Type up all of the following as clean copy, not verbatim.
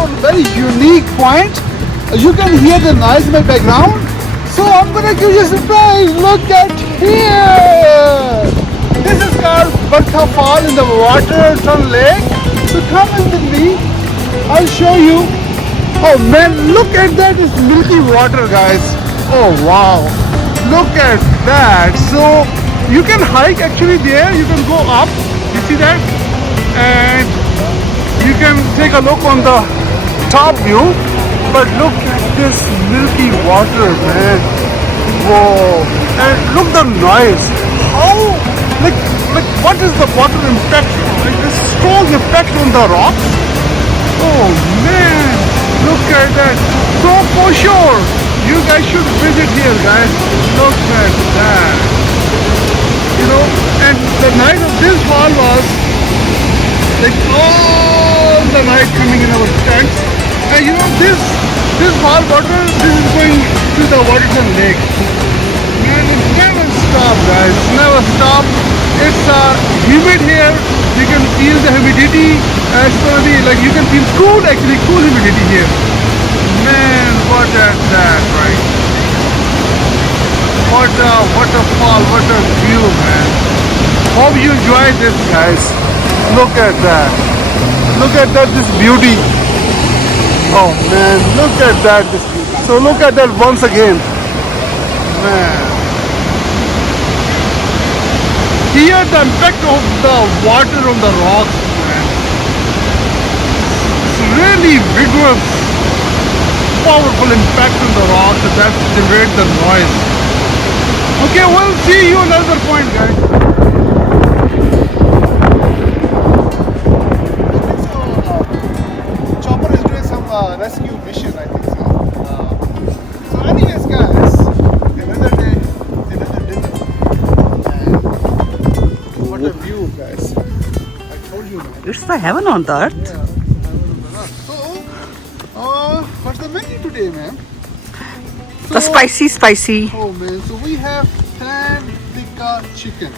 to a very unique point. You can hear the noise in the background. So I'm gonna give you a surprise. Look at here. This is called waterfall in the Waterton lake. So come in with me. I'll show you. Oh man, look at that. It's milky water, guys. Oh wow. Look at that. So you can hike actually there. You can go up. You see that? And you can take a look on the top view. But look at this milky water, man. Whoa. And look the noise. How, like what is the water impact? Like this strong effect on the rocks. Oh man, look at that. So for sure, you guys should visit here, guys. Look at that. You know, and the night of this fall was like all the night coming in our tents. And you know, this fall water, this is going to the Waterton lake. Man, it never stops, guys. Never stop. It's humid here. You can feel the humidity. It's gonna be like you can feel cool, actually cool humidity here. Man, what is that, right? What a waterfall, what a view, man. Hope you enjoy this, guys. Look at that. Look at that, this beauty. Oh man, look at that, this beauty. So look at that once again. Man. Here the impact of the water on the rocks, man. It's really vigorous, powerful impact on the rocks that generate the noise. Okay, we'll see you another point, guys. Chopper is doing some rescue mission, I think so. So anyways, guys, another day, another dinner. And what a view, guys. I told you, man. It's the heaven on the earth. Yeah. So, what's the menu today, ma'am? The spicy. Oh man, so we have TanTikka chicken.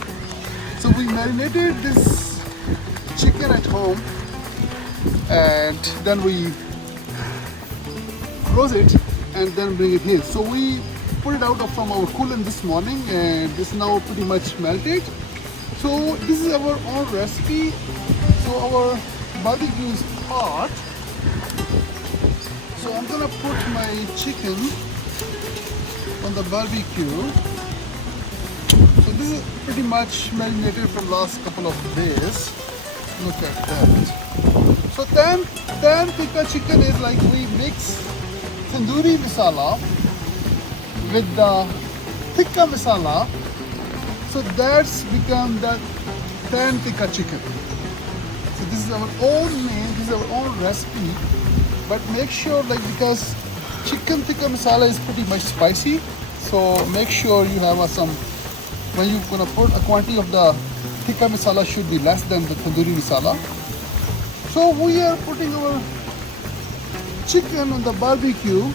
So we marinated this chicken at home and then we close it and then bring it here. So we put it out from our coolant this morning and this now pretty much melted. So this is our own recipe. So our barbecue is hot. So I'm gonna put my chicken on the barbecue. So this is pretty much marinated from last couple of days. Look at that. So TanTikka chicken is like we mix tandoori masala with the tikka masala. So that's become the TanTikka chicken. So this is our own name, this is our own recipe. But make sure, like, because chicken tikka masala is pretty much spicy, so make sure you have some, when you're gonna put a quantity of the tikka masala should be less than the tandoori masala. So we are putting our chicken on the barbecue.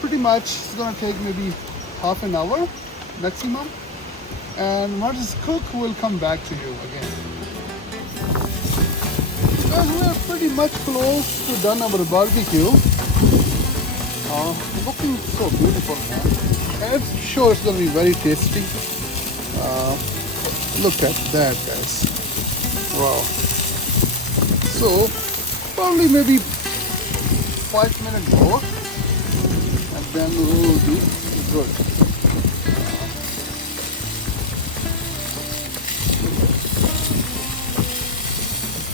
Pretty much it's gonna take maybe half an hour maximum, and once it's cooked we'll come back to you again. Guys, we are pretty much close to done our barbecue. Looking so beautiful, man. And I'm sure it's going to be very tasty. Look at that, guys. Wow. So, probably maybe 5 minutes more. And then we'll be good.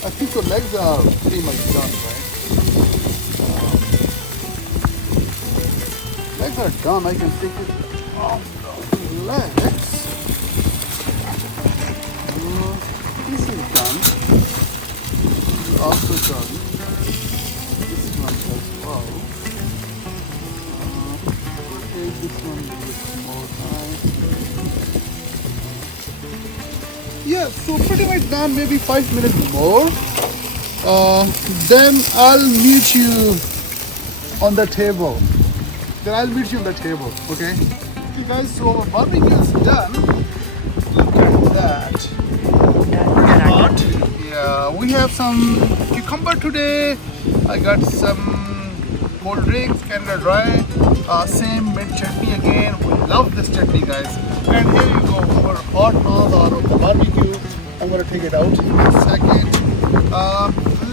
I think the legs are pretty much done, right? Legs are done. I can take it off the legs. This is done. This is also done. This one as well. Okay, this one a little more time. Yeah, so pretty much done, maybe 5 minutes more. Then I'll meet you on the table. Okay? Okay guys, so our barbecue is done. Look at that. Pretty hot. Yeah. We have some cucumber today. I got some cold drinks, Canada Dry. Same mint chutney again. We love this chutney, guys. And here you go, our hot naans are on the barbecue. I'm gonna take it out in a second.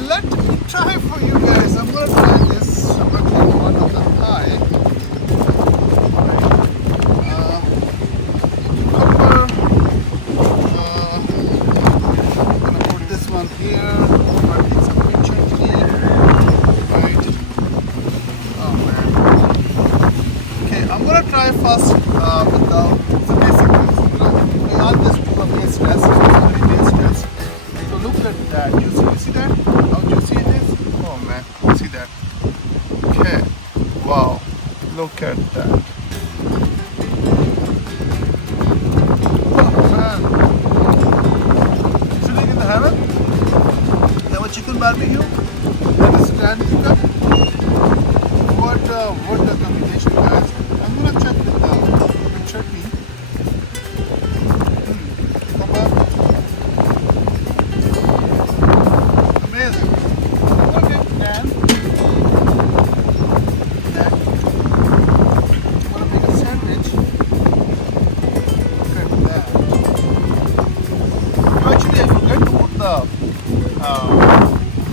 Let me try for you guys. I'm gonna try this. I'm gonna take one of the thigh. Cucumber. I'm gonna put this one here. I'm gonna take some mint chutney. Right. Oh man. Okay, I'm gonna try first with the basic ones. All this base test, very base test. So look at that. You see that? How juicy it is? Oh man, see that? Okay. Wow. Look at that. Oh man. Sitting in the heaven. You have a chicken barbecue. That is TanTikka. What a combination, guys. I'm gonna check with the chutney. Amazing. Okay, and then I'm gonna make a sandwich. Look at that. Actually, I forgot to put the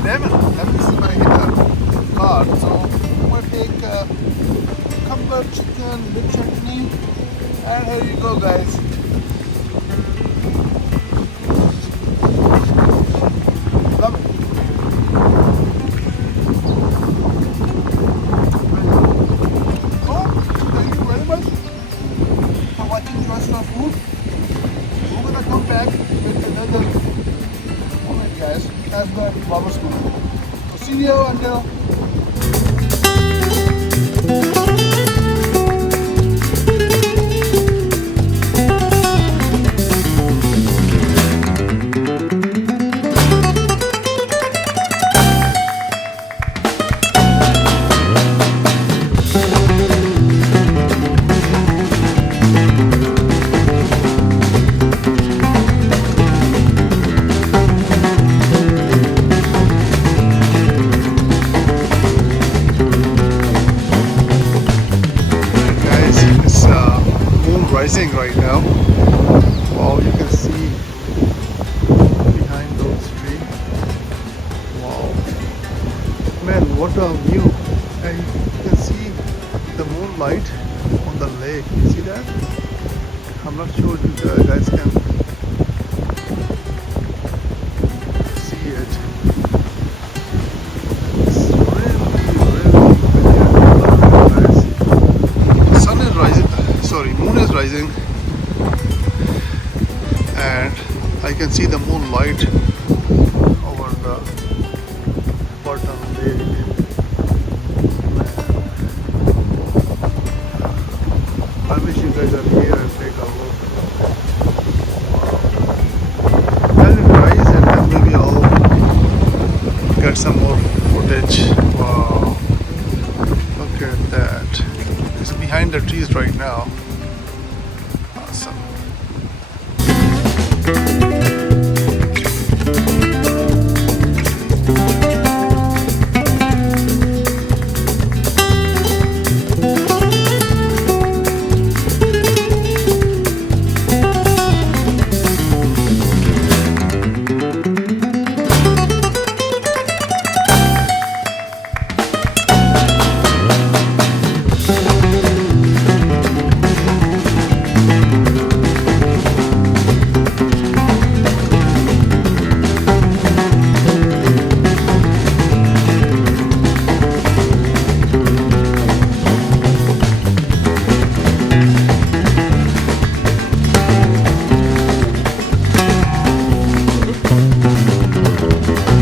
lemon. Lemon is my card. So I'm gonna take cucumber, chicken, mint chutney, and here you go, guys. Love it. So, thank you very much for watching enjoystarfood. We're gonna come back with another moment, guys, as the barber school. So see you until. Rising right now. Wow, you can see behind those trees. Wow, man, what a view! And you can see the moonlight on the lake. You see that? I'm not sure if you guys can see it. It's really nice. The sun is rising. Sorry, moon is rising, and I can see the moonlight over the Waterton lake. I wish you guys are here and take a look. Wow. Let it rise and then maybe I'll get some more footage. Wow. Look at that. It's behind the trees right now.